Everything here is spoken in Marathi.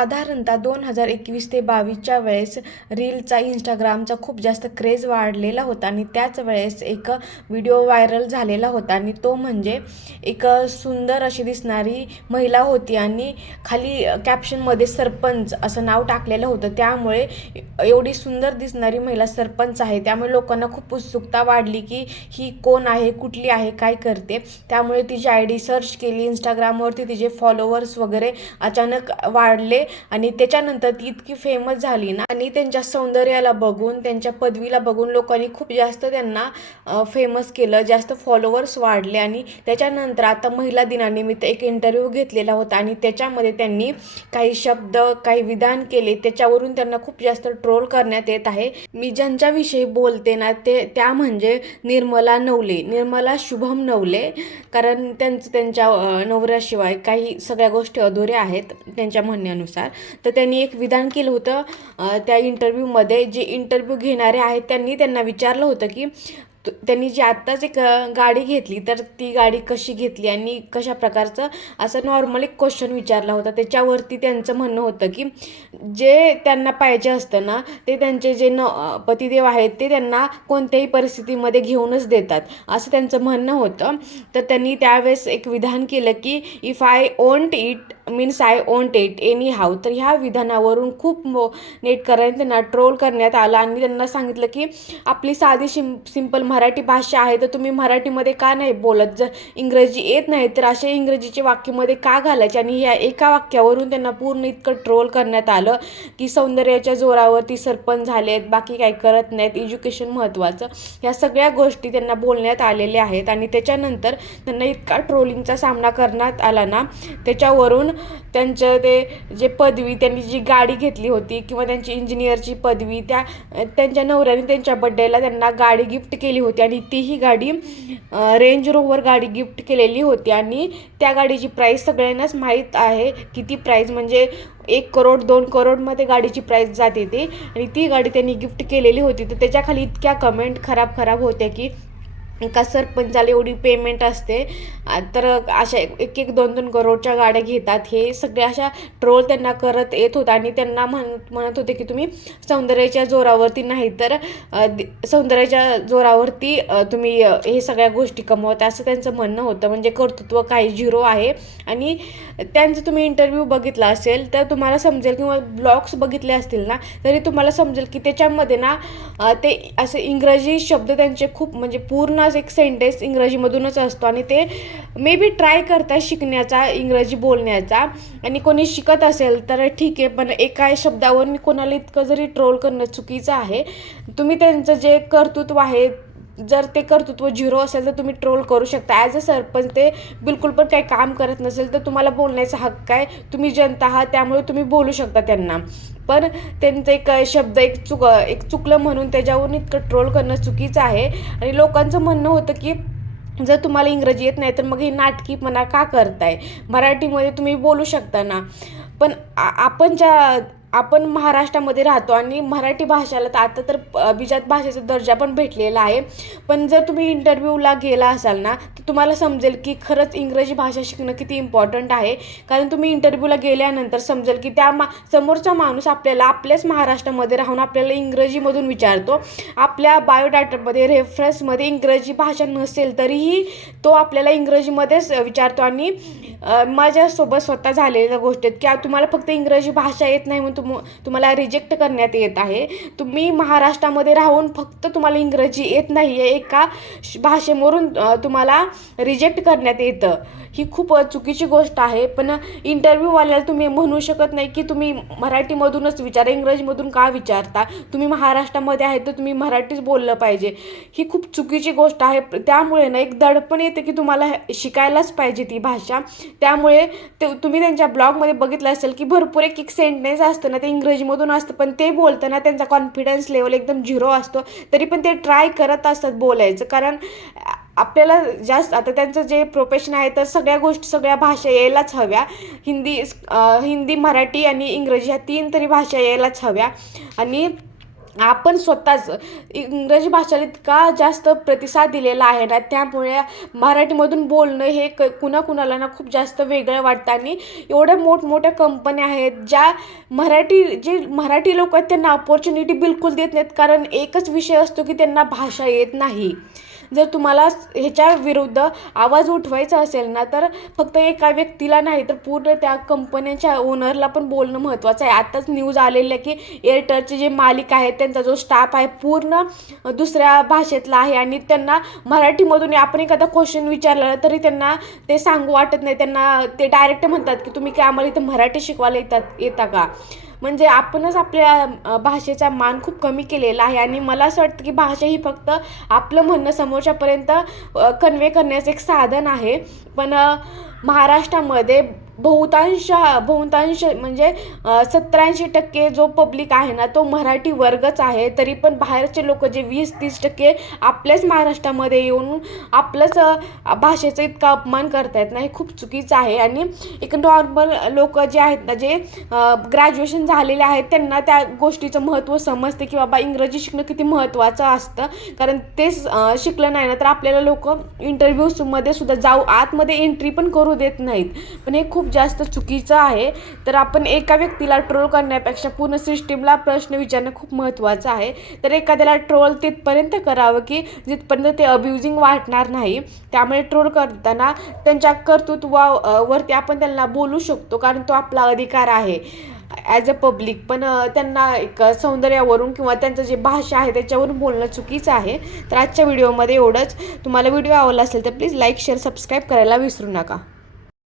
साधारणतः दोन हजार एकवीस ते बावीसच्या वेळेस रीलचा इंस्टाग्रामचा खूप जास्त क्रेज वाढलेला होता आणि त्याच वेळेस एक व्हिडिओ व्हायरल झालेला होता आणि तो म्हणजे एक सुंदर अशी दिसणारी महिला होती आणि खाली कॅप्शनमध्ये सरपंच असं नाव टाकलेलं होतं. त्यामुळे एवढी सुंदर दिसणारी महिला सरपंच आहे. त्यामुळे लोकांना खूप उत्सुकता वाढली की ही कोण आहे कुठली आहे काय करते. त्यामुळे तिची आय डी सर्च केली. इंस्टाग्रामवरती तिचे फॉलोअर्स वगैरे अचानक वाढले. आणि त्याच्यानंतर ती इतकी फेमस झाली ना आणि त्यांच्या सौंदर्याला बघून त्यांच्या पदवीला बघून लोकांनी खूप जास्त त्यांना फेमस केलं जास्त फॉलोअर्स वाढले आणि त्याच्यानंतर आता महिला दिनानिमित्त एक इंटरव्ह्यू घेतलेला होता आणि त्याच्यामध्ये त्यांनी काही शब्द काही विधान केले त्याच्यावरून त्यांना खूप जास्त ट्रोल करण्यात येत आहे. मी ज्यांच्याविषयी बोलते ना ते त्या म्हणजे निर्मला नवले. निर्मला शुभम नवले कारण त्यांचं त्यांच्या नवऱ्याशिवाय काही सगळ्या गोष्टी अधुऱ्या आहेत त्यांच्या म्हणण्यानुसार. तर त्यांनी एक विधान केलं होतं त्या इंटरव्ह्यूमध्ये जे इंटरव्ह्यू घेणारे आहेत त्यांनी त्यांना विचारलं होतं की त्यांनी जी आत्ताच एक गाडी घेतली तर ती गाडी कशी घेतली आणि कशा प्रकारचं असं नॉर्मल एक क्वेश्चन विचारला होता. त्याच्यावरती त्यांचं म्हणणं होतं की जे त्यांना पाहिजे असतं ना ते त्यांचे जे न पतिदेव आहेत ते त्यांना कोणत्याही परिस्थितीमध्ये घेऊनच देतात असं त्यांचं म्हणणं होतं. तर त्यांनी त्यावेळेस एक विधान केलं की if I want it means I want it anyhow तर ह्या विधानावरून खूप मो नेटकऱ्यांनी त्यांना ट्रोल करण्यात आलं. आणि त्यांना सांगितलं की आपली साधी शिम सिंपल मराठी भाषा आहे तर तुम्ही मराठीमध्ये का नाही बोलत? जर इंग्रजी येत नाही तर असे इंग्रजीचे वाक्यामध्ये का घालायचे? आणि या एका वाक्यावरून त्यांना पूर्ण इतकं ट्रोल करण्यात आलं. की सौंदर्याच्या जोरावरती सरपंच झालेत बाकी काही करत नाहीत. एज्युकेशन महत्त्वाचं. ह्या सगळ्या गोष्टी त्यांना बोलण्यात आलेल्या आहेत. आणि त्याच्यानंतर त्यांना इतका ट्रोलिंगचा सामना करण्यात आला ना त्याच्यावरून त्यांचं ते जे पदवी त्यांनी जी गाडी घेतली होती किंवा त्यांची इंजिनियरची पदवी त्या त्यांच्या नवऱ्याने त्यांच्या बड्डेला त्यांना गाडी गिफ्ट केली होती आणि तीही गाडी रेंज रोवर गाडी गिफ्ट केलेली होती आणि त्या गाडीची प्राईस सगळ्यांनाच माहीत आहे किती प्राईस म्हणजे एक करोड दोन करोडमध्ये गाडीची प्राईस जाते ती आणि ती गाडी त्यांनी गिफ्ट केलेली होती. तर त्याच्याखाली इतक्या कमेंट खराब खराब होत्या की एका सरपंचाला एवढी पेमेंट असते. तर अशा एक एक दोन दोन करोडच्या गाड्या घेतात. हे सगळ्या अशा ट्रोल त्यांना करत येत होता आणि त्यांना म्हण म्हणत होते की तुम्ही सौंदर्याच्या जोरावरती नाही तर सौंदर्याच्या जोरावरती तुम्ही हे सगळ्या गोष्टी कमवता असं त्यांचं म्हणणं होतं. म्हणजे कर्तृत्व काही झिरो आहे. आणि त्यांचं तुम्ही इंटरव्ह्यू बघितला असेल तर तुम्हाला समजेल किंवा ब्लॉग्स बघितले असतील ना तरी तुम्हाला समजेल की त्याच्यामध्ये ना ते असे इंग्रजी शब्द त्यांचे खूप म्हणजे पूर्ण असं एक सेंटेन्स इंग्रजीमधूनच असतो आणि ते मे बी ट्राय करतात शिकण्याचा इंग्रजी बोलण्याचा. आणि कोणी शिकत असेल तर ठीक आहे पण एका शब्दावर मी कोणाला इतकं जरी ट्रोल करणं चुकीचं आहे तुम्ही त्यांचं जे कर्तृत्व आहे जर ते कर्तृत्व झिरो असेल तर तुम्ही ट्रोल करू शकता. ॲज अ सरपंच ते बिलकुल पण काही काम करत नसेल तर तुम्हाला बोलण्याचा हक्क आहे. तुम्ही जनता आहात त्यामुळे तुम्ही बोलू शकता त्यांना. पण त्यांचं एक शब्द एक चुक एक चुकलं म्हणून त्याच्यावरून इतकं ट्रोल करणं चुकीचं आहे. आणि लोकांचं म्हणणं होतं की जर तुम्हाला इंग्रजी येत नाही तर मग हे नाटकीपणा का करताय? मराठीमध्ये तुम्ही बोलू शकता ना. पण आपण ज्या आपण महाराष्ट्रामध्ये राहतो आणि मराठी भाषेला तर आता तर अभिजात भाषेचा दर्जा पण भेटलेला आहे. पण जर तुम्ही इंटरव्ह्यूला गेला असाल ना तर तुम्हाला समजेल की खरंच इंग्रजी भाषा शिकणं किती इम्पॉर्टंट आहे. कारण तुम्ही इंटरव्ह्यूला गेल्यानंतर समजेल की त्या मा समोरचा माणूस आपल्याला आपल्याच महाराष्ट्रामध्ये राहून आपल्याला इंग्रजीमधून विचारतो. आपल्या बायोडाटामध्ये रेफरन्समध्ये इंग्रजी भाषा नसेल तरीही तो आपल्याला इंग्रजीमध्येच विचारतो. आणि माझ्यासोबत स्वतः झालेल्या गोष्ट आहेत की तुम्हाला फक्त इंग्रजी भाषा येत नाही म्हणून तुम तुम्हाला रिजेक्ट करण्यात येत आहे. तुम्ही महाराष्ट्रामध्ये राहून फक्त तुम्हाला इंग्रजी येत नाही आहे एका श- भाषेवरून तुम्हाला रिजेक्ट करण्यात येतं. ही खूप चुकीची गोष्ट आहे. पण इंटरव्ह्यूवाल्याला तुम्ही म्हणू शकत नाही की तुम्ही मराठीमधूनच विचारा इंग्रजीमधून का विचारता? तुम्ही महाराष्ट्रामध्ये आहे तर तुम्ही मराठीच बोललं पाहिजे. ही खूप चुकीची गोष्ट आहे. त्यामुळे ना एक दडपण येते की तुम्हाला हे- शिकायलाच पाहिजे ती भाषा. त्यामुळे ते तुम्ही त्यांच्या ब्लॉगमध्ये बघितलं असेल की भरपूर एक एक सेंटेन्स असतं. ना ते इंग्रजीमधून असतं पण ते बोलताना त्यांचा कॉन्फिडन्स लेवल एकदम झिरो असतो. तरी पण ते ट्राय करत असतात बोलायचं. कारण आपल्याला जास्त आता त्यांचं जे प्रोफेशन आहे तर सगळ्या गोष्टी सगळ्या भाषा यायलाच हव्या. हिंदी हिंदी मराठी आणि इंग्रजी ह्या तीन तरी भाषा यायलाच हव्या. आणि आपण स्वतःच इंग्रजी भाषेला इतका जास्त प्रतिसाद दिलेला आहे ना त्यामुळे मराठीमधून बोलणं हे क कुणाकुणाला ना खूप जास्त वेगळं वाटतं. आणि एवढ्या मोठमोठ्या कंपन्या आहेत ज्या मराठी जे मराठी लोक आहेत त्यांना अपॉर्च्युनिटी बिलकुल देत नाहीत. कारण एकच विषय असतो की त्यांना भाषा येत नाही. जर तुम्हाला ह्याच्या विरुद्ध आवाज उठवायचा असेल ना तर फक्त एका व्यक्तीला नाही तर पूर्ण त्या कंपन्यांच्या ओनरला पण बोलणं महत्त्वाचं आहे. आत्ताच न्यूज आलेली आहे की एअरटेलचे जे मालिक आहेत त्यांचा जो स्टाफ आहे पूर्ण दुसऱ्या भाषेतला आहे आणि त्यांना मराठीमधून आपण एखादा क्वेश्चन विचारला तरी त्यांना ते सांगू वाटत नाही. त्यांना ते डायरेक्ट म्हणतात की तुम्ही काय आम्हाला इथं मराठी शिकवायला येतात येता का? म्हणजे आपणच आपल्या भाषेचा मान खूप कमी केलेला आहे. आणि मला असं वाटतं की भाषा ही फक्त आपलं म्हणणं समोरच्यापर्यंत कन्वे करण्याचं एक साधन आहे. पण महाराष्ट्रामध्ये बहुतांश बहुतांश म्हणजे सत्त्याऐंशी टक्के जो पब्लिक आहे ना तो मराठी वर्गच आहे. तरी पण बाहेरचे लोक जे वीस तीस टक्के आपल्याच महाराष्ट्रामध्ये येऊन आपलंच भाषेचा इतका अपमान करतायत ना हे खूप चुकीचं आहे. आणि एक नॉर्मल लोक जे आहेत ना जे ग्रॅज्युएशन झालेले आहेत त्यांना त्या गोष्टीचं महत्त्व समजते की बाबा इंग्रजी शिकणं किती महत्त्वाचं असतं. कारण तेच शिकलं नाही ना तर आपल्याला लोक इंटरव्ह्यूजमध्ये सुद्धा जाऊ आतमध्ये एंट्री पण करू देत नाहीत. पण हे खूप जास्त चुकीचं आहे तर आपण एका व्यक्तीला ट्रोल करण्यापेक्षा पूर्ण सिस्टीमला प्रश्न विचारणं खूप महत्त्वाचं आहे. तर एखाद्याला ट्रोल तिथपर्यंत करावं की जिथपर्यंत ते अब्युजिंग वाटणार नाही. त्यामुळे ट्रोल करताना त्यांच्या कर्तृत्वा वरती आपण त्यांना बोलू शकतो कारण तो आपला अधिकार आहे. ॲज अ पब्लिक पण त्यांना एक सौंदर्यावरून किंवा त्यांचं जे भाषा आहे त्याच्यावरून बोलणं चुकीचं आहे. तर आजच्या व्हिडिओमध्ये एवढंच. तुम्हाला व्हिडिओ आवडला असेल तर प्लीज लाईक शेअर सबस्क्राईब करायला विसरू नका.